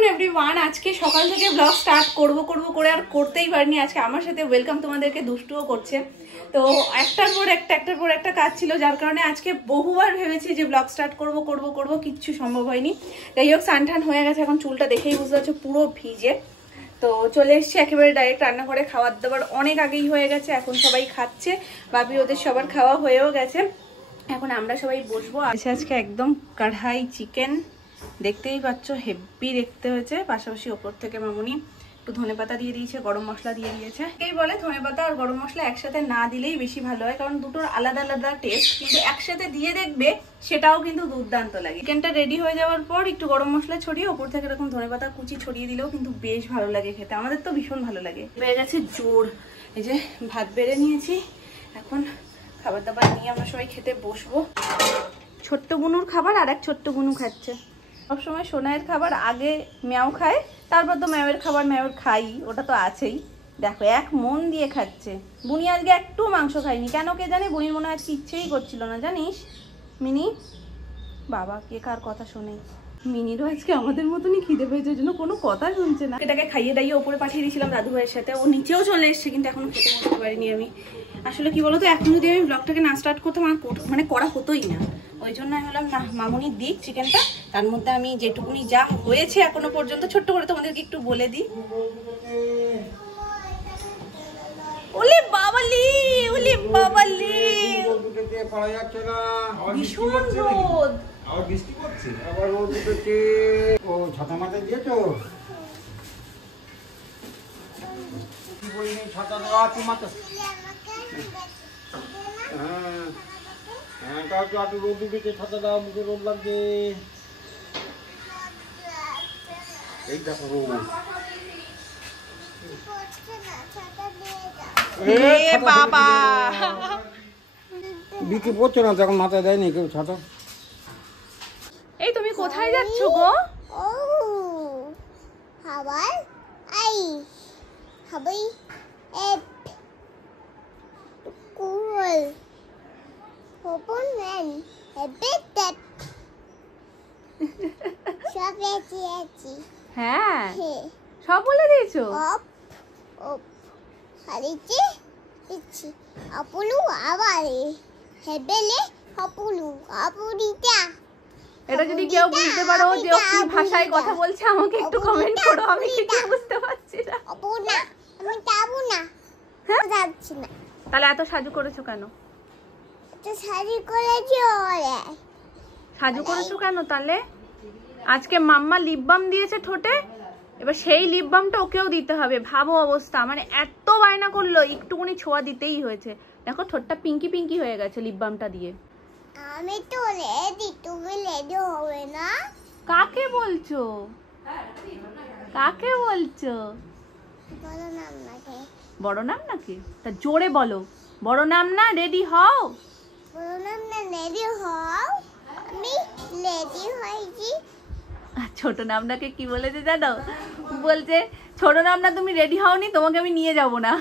Afternoon everyone. আজকে সকাল থেকে ব্লগ স্টার্ট করব করে আর করতেই পারিনি। আজকে আমার সাথে ওয়েলকাম তোমাদেরকে দুষ্টুও করছে। তো একটার পর একটা কাজ ছিল, যার কারণে আজকে বহুবার ভেবেছি যে ব্লগ স্টার্ট করব কিচ্ছু সম্ভব হয়নি। যাই হোক, স্নান হয়ে গেছে, এখন চুলটা দেখেই বুঝতে পারছো পুরো ভিজে। তো চলে এসছি একেবারে ডাইরেক্ট রান্নাঘরে। খাবার দাবার অনেক আগেই হয়ে গেছে, এখন সবাই খাচ্ছে। ভাবি ওদের সবার খাওয়া হয়েও গেছে, এখন আমরা সবাই বসবো। আজকে একদম কড়াই চিকেন, দেখতেই পাচ্ছ হেভি দেখতে হয়েছে। পাশাপাশি ওপর থেকে মামুনি একটু ধনেপাতা দিয়ে দিয়েছে, গরম মশলা দিয়ে দিয়েছে। এই বলে ধনেপাতা আর গরম মশলা একসাথে না দিলেই বেশি ভালো হয়, কারণ দুটোর আলাদা আলাদা টেস্ট, কিন্তু একসাথে দিয়ে দেখবে সেটাও কিন্তু দুর্দান্ত লাগে। চিকেনটা রেডি হয়ে যাওয়ার পর একটু গরম মশলা ছড়িয়ে ওপর থেকে এরকম ধনেপাতা কুচি ছড়িয়ে দিলেও কিন্তু বেশ ভালো লাগে খেতে। আমাদের তো ভীষণ ভালো লাগে। হয়ে গেছে জোর, এই যে ভাত বেড়ে নিয়েছি, এখন খাবার দাবার নিয়ে আমরা সবাই খেতে বসবো। ছোট্ট বুনুর খাবার আর এক ছোট্ট বুনু খাচ্ছে। সবসময় সোনাইয়ের খাবার আগে ম্যাও খায়, তারপর তো ম্যাওয়ের খাবার ম্যাওয়ের খাই, ওটা তো আছেই। দেখো এক মন দিয়ে খাচ্ছে। বুনি আজকে একটু মাংস খায়নি, কেন কে জানে। বুনির মনে হয় আজকে ইচ্ছেই করছিল না, জানিস মিনি। বাবা কে কার কথা শোনে। মিনিরও আজকে আমাদের মতনই খিদে পেয়েছে, ওই জন্য কোনো কথা শুনছে না। এটাকে খাইয়ে দাইয়ে ওপরে পাঠিয়ে দিয়েছিলাম দাদু ভাইয়ের সাথে, ও নিচেও চলে এসছে, কিন্তু এখনো খেতে বসতে পারিনি আমি। আসলে কি বলতো, এখন যদি আমি ব্লগটাকে না স্টার্ট করতাম আর মানে করা হতোই না। ওই জন্য আমি বললাম না, মামুনি দিক চিকেনটা, তার মধ্যে আমি যেটুকুনি যা হয়েছে এখনো পর্যন্ত ছোট্ট করে তোমাদেরকে একটু বলে দিই। ওলে বাবালি, ওলে বাবালি, ভীষণ রোদ। আবার বৃষ্টি পড়ছে, আবার রোদ উঠেছে। ও ছাতা মাথা দিয়েছো? কি বলিনি ছাতা দেওয়া আছে মাথা? হ্যাঁ হ্যাঁ, তাও তো একটু রোদ উঠেছে, ছাতা দাও, মুখে রোদ লাগছে। এই দেখো রোদ। বাবা বৃষ্টি পড়ছে না, তখন মাথায় দেয়নি কেউ ছাতা। এই তুমি কোথায় যাচ্ছ গো? ও খাবার আই খাবই এপ কুল ওপেন ম্যান এপিট দ্যাট সব এসেছি। হ্যাঁ সব বলে দিয়েছো? অপ অপ হারিছে ইচ্ছি আপুলু আবারে হেবেলে আপুলু আপুরিটা। এটা যদি কেউ বুঝতে পারো যে ও কি ভাষায় কথা বলছে, আমাকে একটু কমেন্ট করো, আমি কিছু বুঝতে পারছি না। আপু না, আমি যাবো না। হ্যাঁ যাচ্ছি না। তাহলে এত সাজু করেছো কেন? তো শাড়ি করেছি ওরে। সাজু করেছো কেন তাহলে? আজকে মাম্মা লিপ বাম দিয়েছে ঠোঁটে, এবার সেই লিপ বামটা ওকেও দিতে হবে। ভাবো অবস্থা, মানে এত বায়না করলো, একটুকুনি ছোঁয়া দিতেই হয়েছে। দেখো ঠোঁটটা পিঙ্কি পিঙ্কি হয়ে গেছে লিপ বামটা দিয়ে। আমি তো রেডি, তুমি রেডি হবে না? কাকে বলছো? কাকে বলছো? বলো নাম নাকি? বড় নাম নাকি? তা জোরে বলো, বড় নাম না, রেডি হও। বলো নাম না, রেডি হও। আমি রেডি হয়েছি। ছোট নামটাকে কি বলেছে জানো? বলছে ছোট নাম না, তুমি রেডি হওনি, তোমাকে আমি নিয়ে যাব না।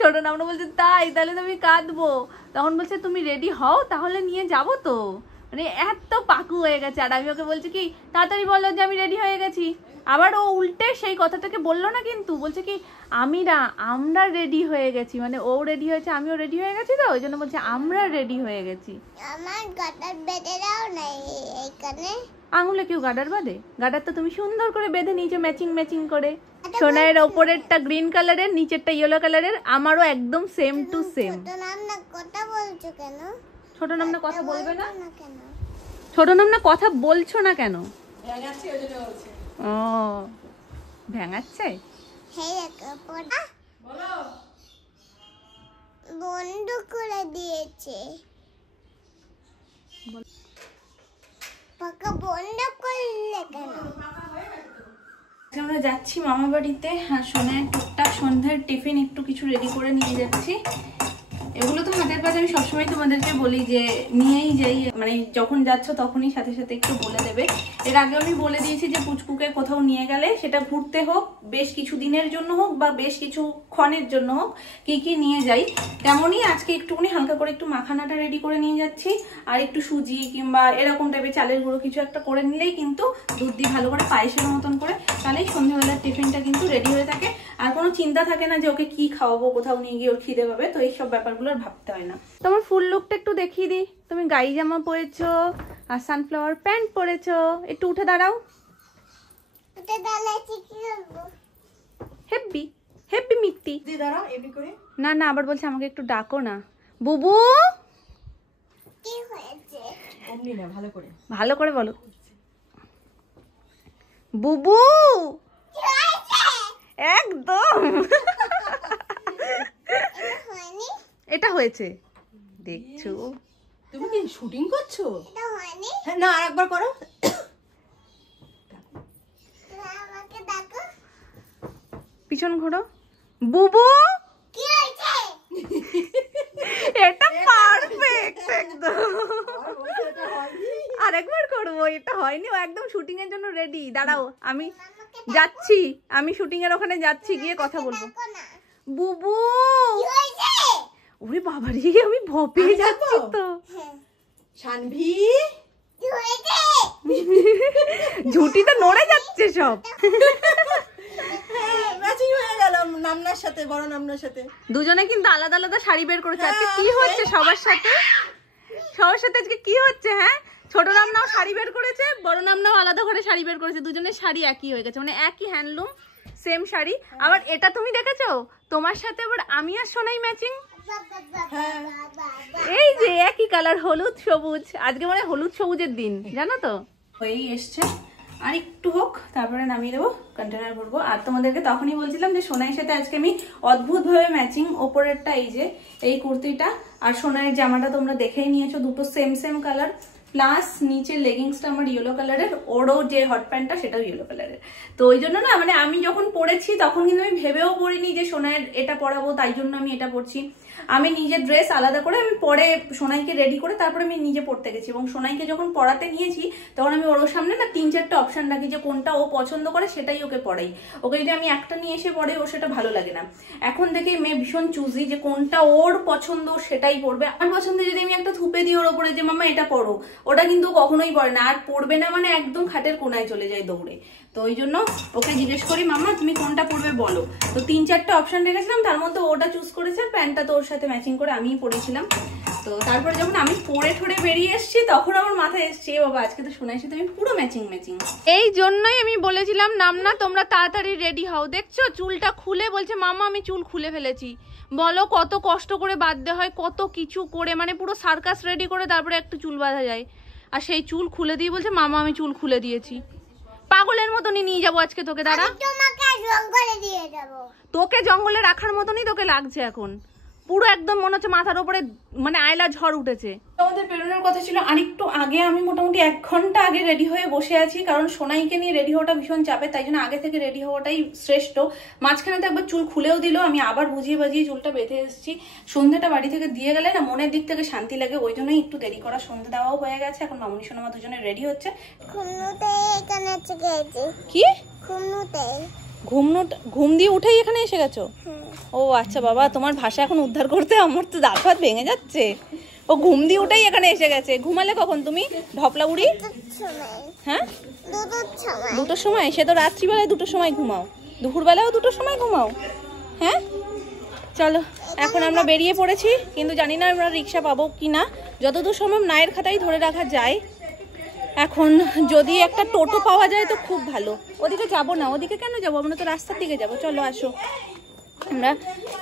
ছোট নামটা বলছে তাই, তাহলে তুমি কাঁদবো। তখন বলছে তুমি রেডি হও, তাহলে নিয়ে যাব তো। মানে এত পাকু হয়ে গেছে। আর আমি ওকে বলছি কি তাড়াতাড়ি বলো যে আমি রেডি হয়ে গেছি। আবার ও উল্টে সেই কথাটাকে বললো না, কিন্তু বলছে কি আমরা রেডি হয়ে গেছি। মানে ও রেডি হয়েছে, আমিও রেডি হয়ে গেছি, তো ওই জন্য বলছে আমরা রেডি হয়ে গেছি। আমার গাটার বেঁধে দাও না এইখানে। আঙুলে কেউ গাডার বাঁধে? গাডার তো তুমি সুন্দর করে বেঁধে নিয়েছো ম্যাচিং ম্যাচিং করে। সোনাইয়ের ওপরেরটা গ্রিন কালারের, নিচেরটা ইয়েলো কালারের, আমারও একদম সেম টু সেম। ছোট নাম না কথা বলছো কেন? ছোট নাম না কথা বলবে না? কেন? ছোট নাম না কথা বলছো না কেন? ও ভ্যাঙাচ্ছে। বন্ধ করে দিয়েছে। পাকা বন্ধ করলে কেন? আমরা যাচ্ছি মামা বাড়িতে। আর সোনার টুকটাক সন্ধ্যার টিফিন একটু কিছু রেডি করে নিয়ে যাচ্ছি। এগুলো তো হাতের কাজ আমি সবসময় তোমাদেরকে বলি যে নিয়েই যাই, মানে যখন যাচ্ছ তখনই সাথে সাথে একটু বলে দেবে। এর আগে আমি বলে দিয়েছি যে পুচকুকে কোথাও নিয়ে গেলে সেটা ঘুরতে হোক, বেশ কিছু দিনের জন্য হোক বা বেশ কিছু ক্ষণের জন্য হোক, কি কি নিয়ে যাই। তেমনই আজকে একটুখানি হালকা করে একটু মাখানাটা রেডি করে নিয়ে যাচ্ছি, আর একটু সুজি কিংবা এরকম টাইপের চালের গুঁড়ো কিছু একটা করে নিলেই কিন্তু দুধ দিয়ে ভালো করে পায়েসের মতন করে, তাহলেই সন্ধ্যাবেলার টিফিনটা কিন্তু রেডি হয়ে থাকে। আর কোনো চিন্তা থাকে না যে ওকে কি খাওয়াবো, কোথাও নিয়ে গিয়ে ওর খিদে পাবে, তো এইসব ব্যাপারগুলো আর ভাবতে হয় না। তোমার ফুল লুকটা একটু দেখিয়ে দিই। তুমি গাই জামা পরেছো আর সানফ্লাওয়ার প্যান্ট পরেছো, একটু উঠে দাঁড়াও। হেব্বি হেব্বি মিত্তি, দাঁড়াও এমনি করে। না না আবার বলছে আমাকে একটু ডাকো না। বুবু কি হয়েছে? অমনি না, ভালো করে। ভালো করে বলো। বুবু কি হয়েছে? একদম হয়নি? এটা হয়েছে দেখছো? তুমি কি শুটিং করছো? এটা হয়নি? হ্যাঁ, না আরেকবার করো। আমাকে ডাকো। পিছন ঘোরো। বুবু কি হয়েছে? এটা পারফেক্ট একদম। আরেকবার করবো, এটা হয়নি। ও একদম শুটিং এর জন্য রেডি। দাঁড়াও আমি যাচ্ছি, আমি শুটিং এর ওখানে যাচ্ছি, গিয়ে কথা বলবো। ডাকো না। বুবু কি হয়েছে? ওরে বাবারে আমি ভপে যাচ্ছি তো। শানভি কি হয়েছে? ঝুটিতে নড়ে যাচ্ছে সব। ম্যাচিং হয়ে গেল নামনার সাথে, বড় নামনার সাথে। দুজনে কিন্তু আলাদা আলাদা শাড়ি বের করেছে। আজকে কি হচ্ছে সবার সাথে? সবার সাথে আজকে কি হচ্ছে? হ্যাঁ, ছোট নামনাও শাড়ি বের করেছে, বড় নামনাও আলাদা করে শাড়ি বের করেছে। দুজনের শাড়ি একই হয়ে গেছে, মানে একই হ্যান্ডলুম, সেম শাড়ি। আবার এটা তুমি দেখেছো, তোমার সাথে আবার আমি আর সোনাই ম্যাচিং। এই যে একই কালার, হলুদ সবুজ। আজকে মানে হলুদ সবুজের দিন, জানো তো। হয়েই এসছে, আর একটু হোক তারপরে নামিয়ে দেবো, কন্টেনার ভরবো। আর তোমাদেরকে তখনই বলছিলাম যে সোনাইয়ের সাথে আজকে আমি অদ্ভুত ভাবে ম্যাচিং। ওপরেরটা এই যে এই কুর্তিটা, আর সোনাইয়ের জামাটা তোমরা দেখেই নিয়েছো, দুটো সেম সেম কালার, প্লাস নিচের লেগিংসটা আমার ইয়েলো কালারের, ওরও যে হট প্যান্টটা সেটাও ইয়েলো কালারের। তো ওই জন্য না, মানে আমি যখন পরেছি তখন কিন্তু আমি ভেবেও পড়িনি যে সোনাইয়ের এটা পরাবো, তাই জন্য আমি এটা পরছি। আমি নিজের ড্রেস আলাদা করে আমি পরে সোনাইকে রেডি করে তারপরে আমি নিজে পড়তে গেছি, এবং সোনাইকে যখন পড়াতে নিয়েছি তখন আমি ওর সামনে না 3-4টা অপশন রাখি যে কোনটা ও পছন্দ করে সেটাই ওকে পড়াই। ওকে যদি আমি একটা নিয়ে এসে পড়ে ওর সেটা ভালো লাগে না। এখন থেকে মেয়ে ভীষণ চুজি যে কোনটা ওর পছন্দ সেটাই পড়বে। আমার পছন্দ যদি আমি একটা থুপে দিই ওর ওপরে যে মামা এটা পড়ো, ওটা কিন্তু কখনোই পড়ে না, আর পড়বে না মানে একদম খাটের কোনায় চলে যায় দৌড়ে। তো ওই জন্য ওকে জিজ্ঞেস করি মামা তুমি কোনটা পড়বে বলো। তো 3-4টা অপশন রেখেছিলাম, তার মধ্যে ওটা চুজ করেছে, প্যান্টটা তো ওর সাথে ম্যাচিং করে আমিই পরেছিলাম। তো তারপরে যখন আমি পরে ঠরে বেরিয়ে এসেছি তখন আমার মাথায় এসছে বাবা আজকে তো সোনাইয়ের সাথে আমি পুরো ম্যাচিং ম্যাচিং। এই জন্যই আমি বলেছিলাম নামনা তোমরা তাড়াতাড়ি রেডি হও। দেখছো চুলটা খুলে বলছে মামা আমি চুল খুলে ফেলেছি। বলো কত কষ্ট করে বাঁধতে হয়, কত কিছু করে, মানে পুরো সার্কাস রেডি করে তারপরে একটু চুল বাঁধা যায়, আর সেই চুল খুলে দিয়ে বলছে মামা আমি চুল খুলে দিয়েছি। পাগলের মতনই নিয়ে যাবো আজকে তোকে। দাঁড়া, তোমাকে জঙ্গলে দিয়ে যাবো। তোকে জঙ্গলে রাখার মতনই তোকে লাগছে এখন, পুরো একদম মনে হচ্ছে মাথার উপরে মানে আয়লা ঝড় উঠেছে। আমাদের বেরোনোর কথা ছিল আরেকটু আগে, আমি মোটামুটি 1 ঘন্টা আগে রেডি হয়ে বসে আছি, কারণ সোনাইকে নিয়ে রেডি হওয়াটা ভীষণ চাপে, তাই জন্য আগে থেকে রেডি হওয়াটাই শ্রেষ্ঠ। মাঝখানে তো একবার চুল খুলেও দিল, আমি আবার বুঝিয়ে বাজিয়ে চুলটা বেঁধে এসেছি। সন্ধ্যাটা বাড়ি থেকে দিয়ে গেলে না মনের দিক থেকে শান্তি লাগে, ওই জন্যই একটু দেরি করা। সন্ধ্যা দেওয়াও হয়ে গেছে, এখন মামুনি সোনামা দুজনে রেডি হচ্ছে। খুনুতে এখানে গেছে। কি খুনুতে ঘুম দিয়ে উঠেই এখানে এসে গেছো? ও আচ্ছা বাবা, তোমার ভাষা এখন উদ্ধার করতে আমার তো দাঁত ফাত ভেঙে যাচ্ছে। ও ঘুম দিয়ে উঠেই এখানে এসে গেছে। ঘুমালে কখন তুমি ঢপলা বুড়ি? হ্যাঁ 2টোর সময়? সে তো রাত্রিবেলায় 2টোর সময় ঘুমাও, দুপুরবেলাও 2টোর সময় ঘুমাও। হ্যাঁ চলো এখন আমরা বেরিয়ে পড়েছি, কিন্তু জানি না আমরা রিক্সা পাবো কি না। যতদূর সম্ভব নায়ের খাতাই ধরে রাখা যায়। এখন যদি একটা টোটো পাওয়া যায় তো খুব ভালো। ওদিকে যাবো না, ওদিকে কেন যাবো, আমরা তো রাস্তার দিকে যাবো। চলো আসো, আমরা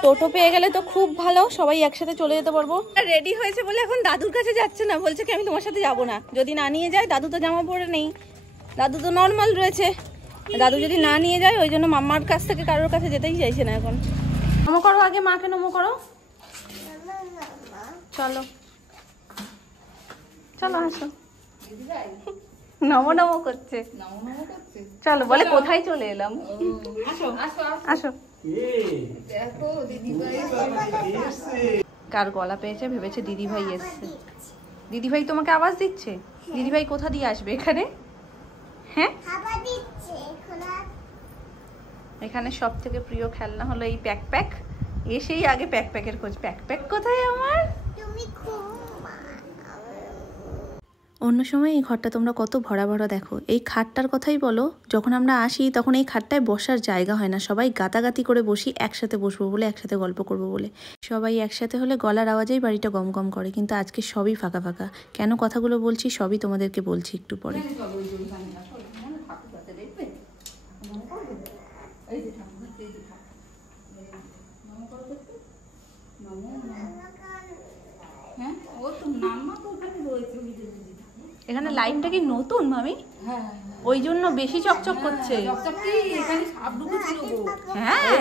টোটো পেয়ে গেলে তো খুব ভালো, সবাই একসাথে চলে যেতে পারবো। রেডি হয়েছে বলে এখন দাদুর কাছে যাচ্ছে না, বলছে কি আমি তোমার সাথে যাবো না, যদি না নিয়ে যায়। দাদু তো জামা পরে নেই, দাদু তো নর্মাল রয়েছে, দাদু যদি না নিয়ে যায় ওই জন্য মাম্মার কাছ থেকে কারোর কাছে যেতেই চাইছে না এখন। নমো করো আগে, মাকে নমো করো। চলো চলো আসো। নমো নমো করছে, চলো বলে কোথায় চলে এলাম। আসো আসো। কার গলা পেয়েছে ভেবেছে দিদিভাই এসছে। দিদিভাই তোমাকে আওয়াজ দিচ্ছে? দিদিভাই কোথা দিয়ে আসবে এখানে? হ্যাঁ, হাওয়া দিচ্ছে এখন আর এখানে সব থেকে প্রিয় খেলনা হলো এই প্যাক। এসেই আগে প্যাকের খোঁজ। প্যাক কোথায় আমার? তুমি খুব অন্য সময় এই ঘরটা তোমরা কত ভরা ভরা দেখো। এই খাটটার কথাই বলো, যখন আমরা আসি তখন এই খাটটায় বসার জায়গা হয় না। সবাই গাতাগাতি করে বসি একসাথে বসবো বলে, একসাথে গল্প করব বলে। সবাই একসাথে হলে গলার আওয়াজেই বাড়িটা গম গম করে, কিন্তু আজকে সবই ফাঁকা ফাঁকা। কেন কথাগুলো বলছি সবই তোমাদেরকে বলছি একটু পরে। এখানে লাইটটা কি নতুন মামি? ওই জন্য বেশি চকচক করছে। হ্যাঁ,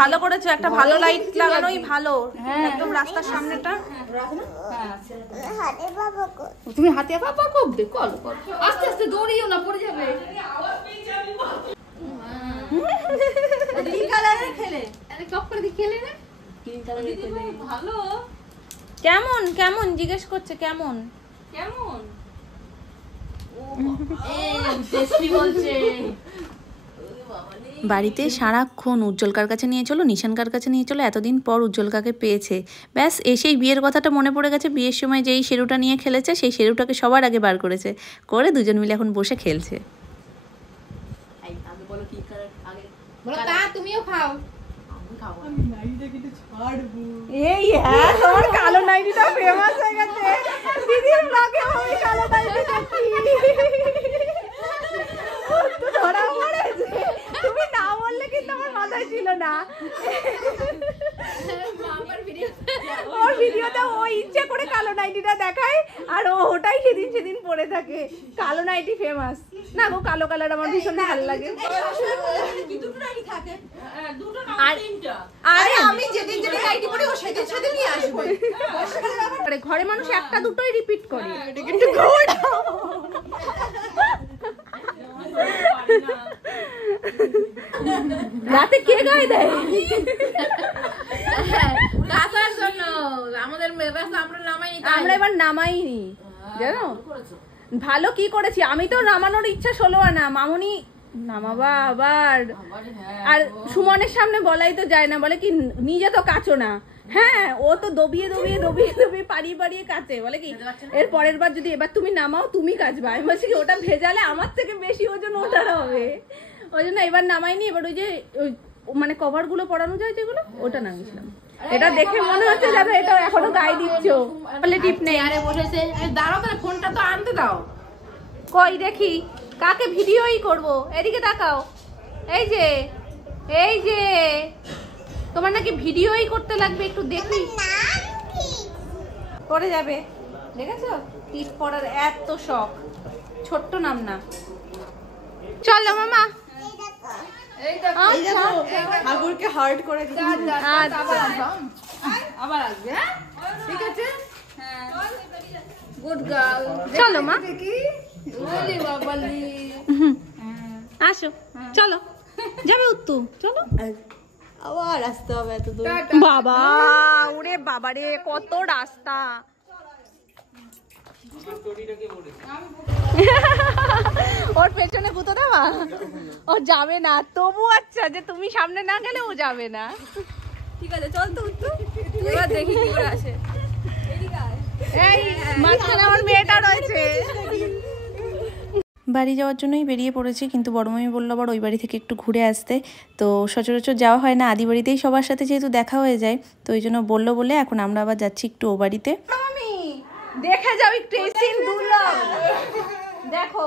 ভালো করেছো, একটা ভালো লাইট লাগানোই ভালো। একদম রাস্তার সামনেটা। হাতে বাবা কর তুমি হাতে পাপা করবে, কল কল আস্তে আস্তে দৌড়িও না, পড়ে যাবে। কি কালারের খেলে? আরে কপ করে দিয়ে খেলে না, গ্রিন কালারের খেলে। ভালো কেমন কেমন জিজ্ঞেস করছে, কেমন কেমন? টেস্টি বলছে। বাড়িতে সারাক্ষণ উজ্জ্বলকার কাছে নিয়ে চলো, নিশানকার কাছে নিয়ে চলো। এতদিন পর উজ্জ্বলকাকে পেয়েছে, ব্যাস এসেই বিয়ের কথাটা মনে পড়ে গেছে। বিয়ের সময় যেই শেরুটা নিয়ে খেলেছে সেই শেরুটাকে সবার আগে বার করেছে, করে দুজন মিলে এখন বসে খেলছে। আগে বলো কি কালার, আগে বলো তা তুমিও খাও। আমি খাবো। আমি নাইটা কেটে ছাড়বো। এই হ্যাঁ, তোমার কালো নাইটিটা ফেমাস হয়ে গেছে। দিদির ব্লগে আমি কালো নাইটি দেখি। তো ধরা পড়েছে, তুমি না বললে কিন্তু আমার মাথায় ছিল না। মামার ভিডিও, ওর ভিডিওতে ও ইচ্ছে করে কালো নাইটিটা দেখায়, আর ও ওটাই সেদিন পরে থাকে। কালো নাইটি ফেমাস না গো, কালো কালার আমার ভীষণ ভালো লাগে। কি দুটো নাইটি থাকে? দুটো না আর- তিনটা। আরে আমি যেদিন যেদিন নাইটি পরি ও সেদিন সেদিনই আসবে। ঘরে মানুষ একটা দুটোই রিপিট করে। রাতে কে গায়ে দেয়? কাঁচার জন্য আমাদের ব্যস্ত, আমরা নামাই নি। আমরা এবার নামাইনি জানো। ভালো কি করেছি, আমি তো নামানোর ইচ্ছা ষোলো আনা, মামুনি নামাবা আবার। আর সুমনের সামনে বলাই তো যায় না, বলে কি নিজে তো কাচো না। হ্যাঁ, ও তো দবিয়ে পাড়িয়ে কাচে, বলে কি এর পরের বার যদি এবার তুমি নামাও তুমি কাচবা। আমি বলছি কি ওটা ভেজালে আমার থেকে বেশি ওজন ওটার হবে, ওই জন্য এবার নামাইনি। এবার ওই যে ওই মানে কভার গুলো পরানো যায় যেগুলো, ওটা নামিয়েছিলাম। এটা দেখে মনে হচ্ছে যেন এটা এখনো গায়ে দিচ্ছ, বলে টিপ নেই। আরে বসেছে, দাঁড়াও তাহলে, ফোনটা তো আনতে দাও। কই দেখি কাকে ভিডিওই করব, এদিকে তাকাও। এই যে তোমার নাকি ভিডিওই করতে লাগবে, একটু দেখি। নাম কি পড়ে যাবে, দেখেছো টিপ পড়ার এত শখ, ছোট্ট নাম না। চলো মামা। এই দেখো এই দেখো, আচ্ছা ঠাকুরকে হার্ট করে দিচ্ছি। আচ্ছা আবার আসবে। হ্যাঁ ঠিক আছে, হ্যাঁ গুড গার্ল। চলো মা, দেখি ওরে বাবালি। আসো চলো, যাবে উত্তু, চলো। আবার আসতে হবে এত দূর। বাবা ওরে বাবা রে, কত রাস্তা। ওর পেছনে গুঁতো দেওয়া, ও যাবে না তবু। আচ্ছা, যে তুমি সামনে না গেলে ও যাবে না। ঠিক আছে চল তো উত্তর, এবার দেখি কি করে আসে। এই মাঝখানে আমার মেয়েটা রয়েছে। বাড়ি যাওয়ার জন্যই বেরিয়ে পড়েছি, কিন্তু বড় মামি বললো আবার ওই বাড়ি থেকে একটু ঘুরে আসতে। তো সচরাচর যাওয়া হয় না, আদি বাড়িতেই সবার সাথে যেহেতু দেখা হয়ে যায়, তো ওই জন্য বললো বলে এখন আমরা আবার যাচ্ছি একটু ও বাড়িতে। মামি দেখে যাও একটু এই সিন দুর্লভ। দেখো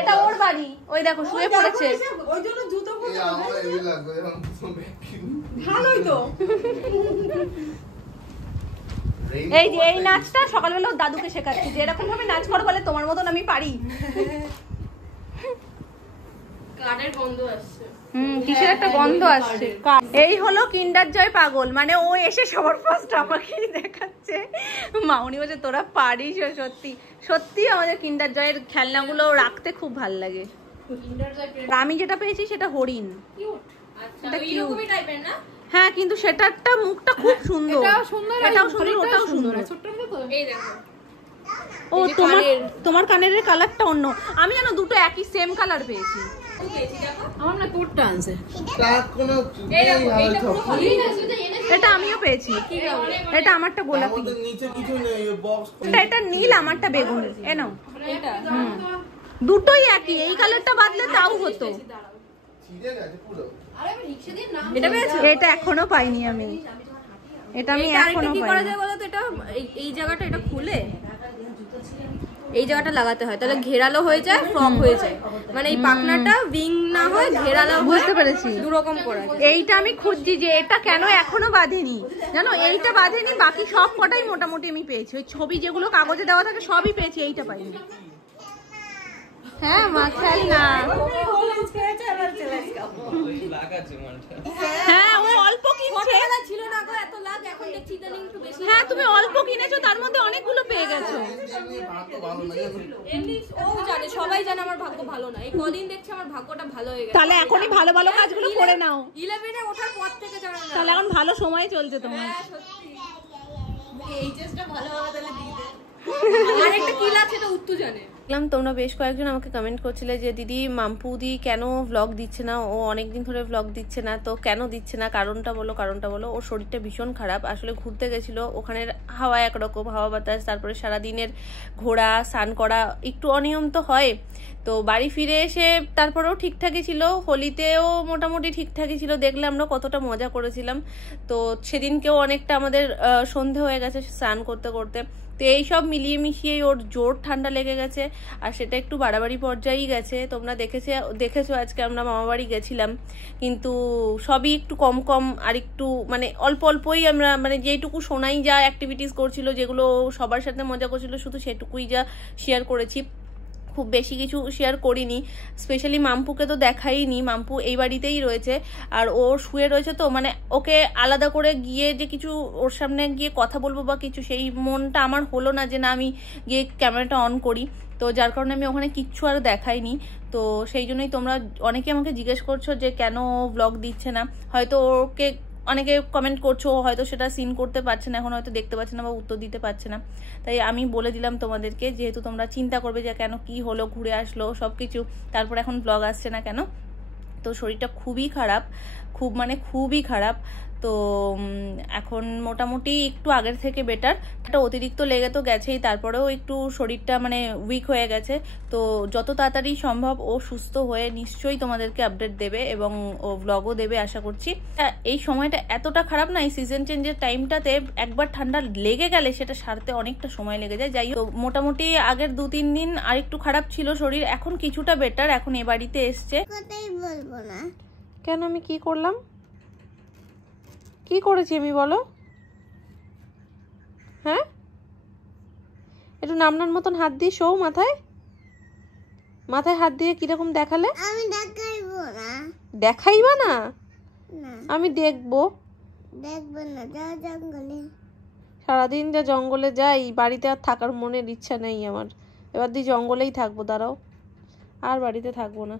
এটা ওর বাড়ি, ওই দেখো শুয়ে পড়েছে। ওই জন্য জুতো পরে আমার এই লাগবে এখন ভালোই তো। এই যে এই নাচটা সকালবেলা ওর দাদুকে শেখাচ্ছি, যে এরকম ভাবে নাচ করো, বলে তোমার মতন আমি পারি। কানের গন্ধ আসছে। কিসের একটা গন্ধ আসছে। এই হলো কিন্ডার জয় পাগল, মানে ও এসে সবার ফার্স্ট আমাকেই দেখাচ্ছে। মাউনি বলছে তোরা পারিস, সত্যি সত্যি আমাদের কিন্ডার জয়ের খেলনাগুলো রাখতে খুব ভাল লাগে। কিন্ডার জয় আর আমি যেটা পেয়েছি সেটা হরিণ। কিউট। আচ্ছা এটা এইরকমই টাইপের না? হ্যাঁ কিন্তু সেটারটা মুখটা খুব সুন্দর, এটাও সুন্দর, এটাও সুন্দর, ওটাও সুন্দর। ছোট্টর মতো তো? এই দেখো ও তোমার কানের কালারটা অন্য, আমি জানো দুটো একই সেম কালার পেয়েছি। আমার না কোটটা আনছে। এটা আমিও পেয়েছি, এটা আমারটা গোলাপি, এটা নীল, আমারটা বেগুন। এ নাও, দুটোই একই, এই কালারটা বাদলে তাও হতো। এটা এখনো পাইনি আমি, এটা আমি এখনো কি করা পাইনি। যায় বলো তো, এটা এই জায়গাটা এটা খুলে এই জায়গাটা লাগাতে হয়, তাহলে ঘেরালো হয়ে যায়, ফ্রক হয়ে যায়, মানে এই পাখনাটা উইং না হয় ঘেরালো। বুঝতে পেরেছি, দু রকম করা যায়। এইটা আমি খুঁজছি যে এটা কেন এখনো বাঁধেনি, জানো এইটা বাঁধেনি, বাকি সব কটাই মোটামুটি আমি পেয়েছি। ওই ছবি যেগুলো কাগজে দেওয়া থাকে সবই পেয়েছি, এইটা পাইনি। হ্যাঁ মা খেল না, হ্যাঁ ও অল্প কিনছে, ছিল না গো এত লাগ, এখন দেখছি ইদানিং একটু বেশি। হ্যাঁ তুমি অল্প কিনেছো, তার মধ্যে অনেকগুলো পেয়ে গেছো। এমনি ও জানে, সবাই জানে আমার ভাগ্য ভালো না, এই কদিন দেখছি আমার ভাগ্যটা ভালো হয়ে গেছে। তাহলে এখনই ভালো ভালো কাজগুলো করে নাও, 11-এ ওঠার পর থেকে জানা না। তাহলে এখন ভালো সময় চলছে তোমার। আর একটা কিল আছে, এটা উত্তু জানে। দেখলাম তোমরা বেশ কয়েকজন আমাকে কমেন্ট করছিলে যে দিদি মাম্পুদি কেন ভ্লগ দিচ্ছে না, ও অনেকদিন ধরে ভ্লগ দিচ্ছে না, তো কেন দিচ্ছে না কারণটা বলো। ওর শরীরটা ভীষণ খারাপ, আসলে ঘুরতে গেছিলো, ওখানের হাওয়া একরকম, হাওয়া বাতাস, তারপরে সারাদিনের ঘোরা, স্নান করা, একটু অনিয়ম তো হয়। তো বাড়ি ফিরে এসে তারপরেও ঠিকঠাকই ছিল, হোলিতেও মোটামুটি ঠিকঠাকই ছিল, দেখলে আমরা কতটা মজা করেছিলাম। তো সেদিনকেও অনেকটা আমাদের সন্ধে হয়ে গেছে স্নান করতে করতে। তো এইসব মিলিয়ে মিশিয়েই ওর জোর ঠান্ডা লেগে গেছে, আর সেটা একটু বাড়াবাড়ি পর্যায়েই গেছে। তোমরা দেখেছো আজকে আমরা মামাবাড়ি গেছিলাম, কিন্তু সবই একটু কম কম, আর একটু মানে অল্প অল্পই আমরা, মানে যেইটুকু শোনাই যা অ্যাক্টিভিটিস করছিল, যেগুলো সবার সাথে মজা করছিল, শুধু সেটুকুই যা শেয়ার করেছি, খুব বেশি কিছু শেয়ার করিনি। স্পেশালি মাম্পুকে তো দেখাইনি, মাম্পু এই বাড়িতেই রয়েছে, আর ও শুয়ে রয়েছে, তো মানে ওকে আলাদা করে গিয়ে যে কিছু ওর সামনে গিয়ে কথা বলবো বা কিছু, সেই মনটা আমার হলো না যে না আমি গিয়ে ক্যামেরাটা অন করি, তো যার কারণে আমি ওখানে কিচ্ছু আর দেখাইনি। তো সেই জন্যই তোমরা অনেকে আমাকে জিজ্ঞেস করছো যে কেন ব্লগ দিচ্ছে না, হয়তো ওকে অনেকে কমেন্ট করছো, হয়তো সেটা সিন করতে পারছে না, এখন হয়তো দেখতে পাচ্ছে না বা উত্তর দিতে পারছে না, তাই আমি বলে দিলাম তোমাদেরকে, যেহেতু তোমরা চিন্তা করবে যে কেন কি হলো, ঘুরে আসলো সব কিছু, তারপর এখন ব্লগ আসছে না কেন। তো শরীরটা খুবই খারাপ, খুবই খারাপ। তো এখন মোটামুটি একটু আগের থেকে বেটার, একটা অতিরিক্ত লেগে তো গেছেই, তারপরেও একটু শরীরটা মানে উইক হয়ে গেছে। তো যত তাড়াতাড়ি সম্ভব ও সুস্থ হয়ে নিশ্চয়ই তোমাদেরকে আপডেট দেবে, এবং ও ব্লগও দেবে আশা করছি। এই সময়টা এতটা খারাপ না, এই সিজন চেঞ্জের টাইমটাতে একবার ঠান্ডা লেগে গেলে সেটা সারতে অনেকটা সময় লেগে যায়। যাই হোক, মোটামুটি আগের 2-3 দিন আর একটু খারাপ ছিল শরীর, এখন কিছুটা বেটার, এখন এ বাড়িতে এসছে। বলবো না কেন, আমি কি করলাম, কি করেছি আমি বলো? হ্যাঁ, একটু নামনার মতন হাত দিয়ে শো, মাথায় হাত দিয়ে কিরকম দেখালে? আমি দেখাইবো না। দেখাইবা না? না আমি দেখবো না, যাও জঙ্গলে। সারাদিন যা জঙ্গলে যাই, বাড়িতে আর থাকার মনের ইচ্ছা নেই আমার, এবার দিয়ে জঙ্গলেই থাকবো, দাঁড়াও, আর বাড়িতে থাকবো না।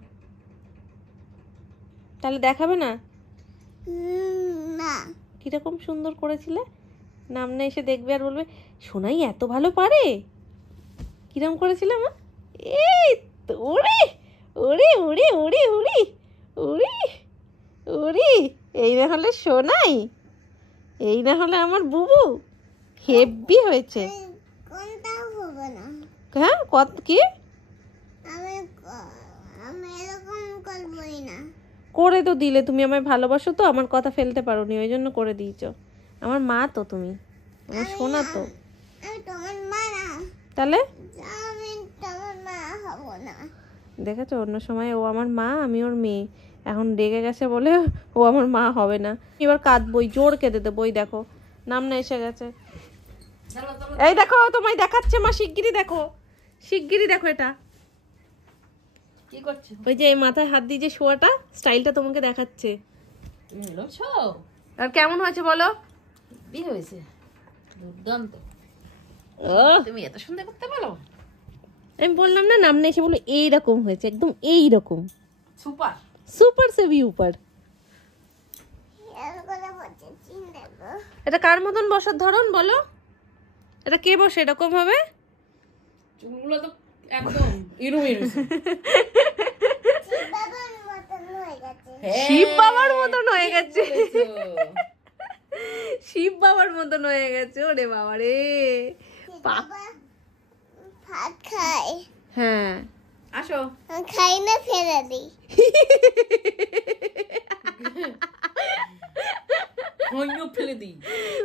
তাহলে দেখাবে না? না কিরকম সুন্দর করেছিলে, নামনে এসে দেখবে আর বলবে সোনাই এত ভালো পারে। কিরকম করেছিলাম? এই ওরে ওরে ওরে ওরে ওরে ওরে ওরে, এই না হলে সোনাই, এই না হলে আমার বুবু, হেব্বি হয়েছে। কোনটা হবে না? হ্যাঁ, কত কি আমি এরকম করবই না। করে তো দিলে, তুমি আমায় ভালোবাসো তো, আমার কথা ফেলতে পারো নি, ওই জন্য করে দিয়েছো। আমার মা তো তুমি, আমার সোনা তো। আমি তোমার মা না। তাহলে আমি তোমার মা হব না। দেখেছো, অন্য সময় ও আমার মা, আমি ওর মেয়ে, এখন রেগে গেছে বলে ও আমার মা হবে না। এবার কাঁদবই, জোর কেঁদে দেবই। দেখো নামনা এসে গেছে, এই দেখো তোমায় দেখাচ্ছে মা, শিগগিরই দেখো, শিগগিরই দেখো। এটা কি করছো? ওই যে মাথায় হাত দিয়ে যে শোয়াটা, স্টাইলটা তোমাকে দেখাচ্ছে। তুমি এলোছো? আর কেমন হয়েছে বলো? বি হয়েছে, দুর্দান্ত। তুমি এত সুন্দর করতে পারো? আমি বললাম না, নামনা এসে বলো এইরকম হয়েছে, একদম এইরকম, সুপার সুপার সে ভি উপর। এর করে এটা কার মতন বসার ধরন বলো? এটা কে বসে এরকম হবে? চুলগুলো তো একদম ইরু ইরু। শিব বাবার মতন হয়ে গেছে। শিব বাবার মতন হয়ে গেছে। ওরে বাবা রে। ভাত খাই। হ্যাঁ আসো। খাই না ফেলে দিই। ফেলে দিই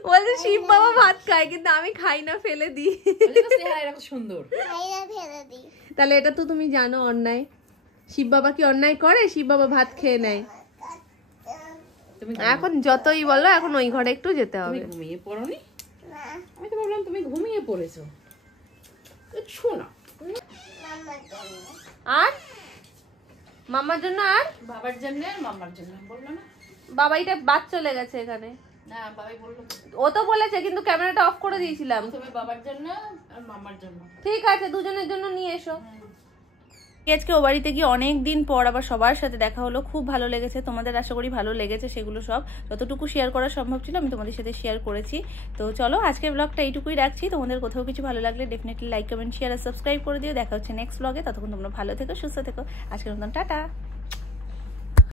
বলছে শিব বাবা ভাত খায় কিন্তু আমি খাই না ফেলে দিই। সুন্দর। খাই না ফেলে দিই। তাহলে এটা তো তুমি জানো অন্যায়। শিব বাবা কি অন্যায় করে? শিব বাবা ভাত খেয়ে নেয়। এখন যতই বলো এখন ওই ঘরে একটু যেতে হবে। ঘুমিয়ে পড়োনি? না, আমি তো ভাবলাম তুমি ঘুমিয়ে পড়েছো। শোনা মামার জন্য। আর মামার জন্য আর বাবার জন্য আর মামার জন্য বললো না? বাবাইটা বাদ চলে গেছে এখানে। না বাবাই বললো। ও তো বলেছে কিন্তু ক্যামেরাটা অফ করে দিয়েছিলাম। তুমি বাবার জন্য আর মামার জন্য। ঠিক আছে দুজনের জন্য নিয়ে এসো। আজকে ও বাড়িতে গিয়ে অনেক দিন পর আবার সবার সাথে দেখা হলো, খুব ভালো লেগেছে। তোমাদের আশা করি ভালো লেগেছে। সেগুলো সব যতটুকু শেয়ার করা সম্ভব ছিল আমি তোমাদের সাথে শেয়ার করেছি। তো চলো আজকের ব্লগটা এইটুকুই রাখছি। তোমাদের কোথাও কিছু ভালো লাগলে ডেফিনেটলি লাইক কমেন্ট শেয়ার আর সাবস্ক্রাইব করে দিও। দেখা হচ্ছে নেক্সট ব্লগে। ততক্ষণ তোমরা ভালো থেকো, সুস্থ থেকো। আজকের মতন টাটা।